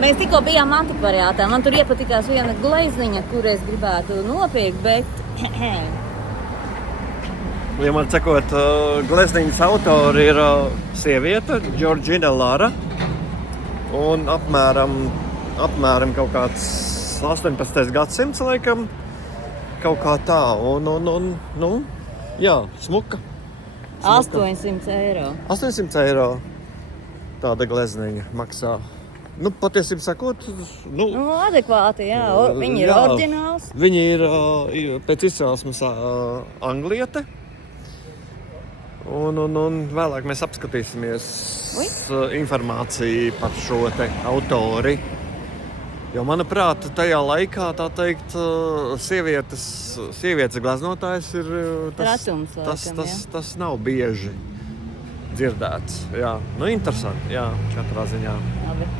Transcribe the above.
Mēs tikko bijām antikvariātā. Man tur iepatikās viena glezniņa, kur es gribētu nopirkt, bet... Ja man sakot, glezniņas autori ir sieviete, Georgina Lara. Un apmēram kaut kāds 18. gadsimts, laikam, kaut kā tā. Nu, jā, smuka. 800 eiro. 800 eiro tāda glezniņa maksā. Nu, patiesībā sakot, Nu, adekvāti, jā. Viņi ir oriģināls. Viņi ir pēc izcelsmes angliete. Un vēlāk mēs apskatīsimies informāciju par šo te autori. Jo, manuprāt, tajā laikā, tā teikt, sievietes gleznotājs ir Tratums, laikam, tas nav bieži dzirdēts. Jā, nu interesanti, jā, katrā ziņā. Labi.